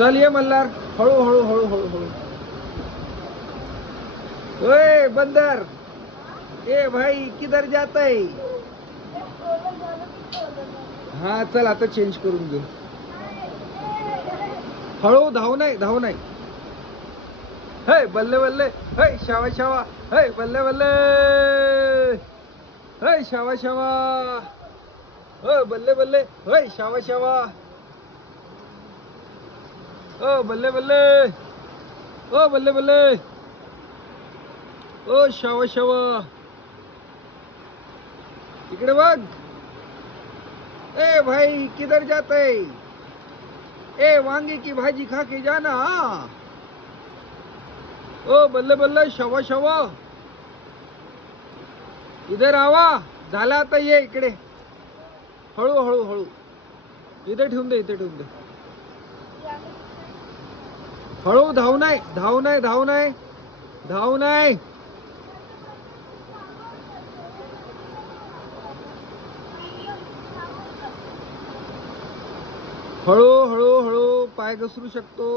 चल ये मल्हार, हळू हळू हळू हळू हळू. ओए बंदर, ए भाई किधर जाता है? हा चल आता चेंज करून घेऊ. हळू, धाव नाही धाव नाही. हे बल्ले बल्ले, हे शावा शावा, हे बल्ले बल्ले, हे शावा शावा, ओ बल्ले बल्ले, हे शावा शावा, ओ बल्ले बल्ले, ओ बल्ले बल्ले, ओ शावा शावा. इकडे बघ. ए भाई किधर जाता है? ए वांगे की भाजी खा के जाना. ओ बल्ले बल्ले, शवा शवा, इधर आवा. झाला आता, ये इकडे. हळू हळू हळू. इथे ठेवून दे, इथे ठेवून दे. हळू, धाव नाही धाव नाही धाव नाही धाव नाही. हळू हळू हळू, पाय घसरू शकतो.